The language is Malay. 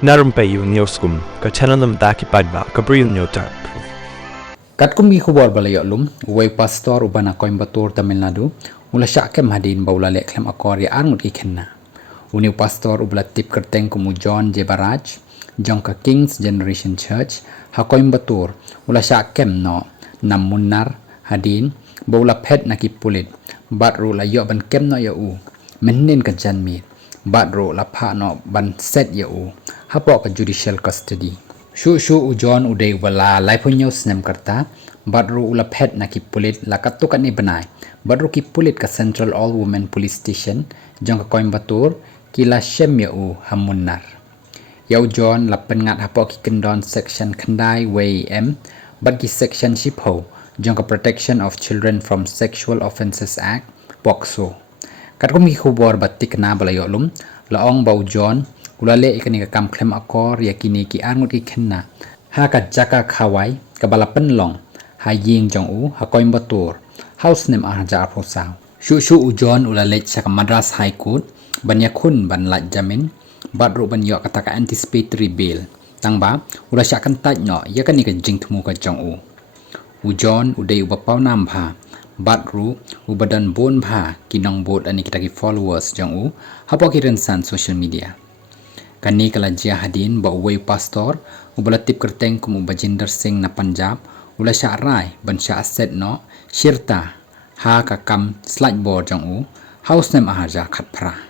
Na Rympei U ka channel nam ta ki paidbah ka Bri U Hynñiewtrep. Kat kumbi khubor balayok lum, uwei pastor ubana Coimbatore Tamil Nadu, ula syakem hadin baula lek klem akor ya arngut ikenna. Uniu pastor ubala tip kyrteng kumu John J. Baraj, jong ka King's Generation Church, ha Coimbatore, ula syakem no, nam munnar, hadin, baula phet na kipulit, baroh la yok ban kem no ya u, mynnin ka janmit, baroh la pa no ban set ya u, hapoh ka judicial custody. Shu ujon udai wala laipunyo snem karta baroh ula phet na kipulit la katukan ni benai baroh kipulit ka Central All Women Police Station jong ka Coimbatore kila shem ya u hamunnar ya ujon la pynngat hapoh ki kendon section khandai uwei bat ki section shipo jong ka Protection of Children from Sexual Offences Act POCSO kat kum ki khubor batik na balayok lum laong ba ujon ulale ikani ka kam klem akor yakini ki arngut ki khenna ha ka jaka khawai ka bala penlong ha ying jong u ha Coimbatore house name ja apoh saw shu ujon ulale cha ka Madras High Court ban yakhun ban laj jamin baroh ban yok kata ka anticipatory bail tangba ula sya kan taj no yakani ka jing thmu ka jong u ujon udai ubapau nam bha baroh ubadan bon bha kinong bot ani kita ki followers jong u hapoh ki rensan social media kani kala jia hadin ba uwei pastor ubala tip kyrteng kum bajinder singh na Punjab ula sya rai ban sya set no shirta ha ka kam slide board jong u house name ahaja khat phra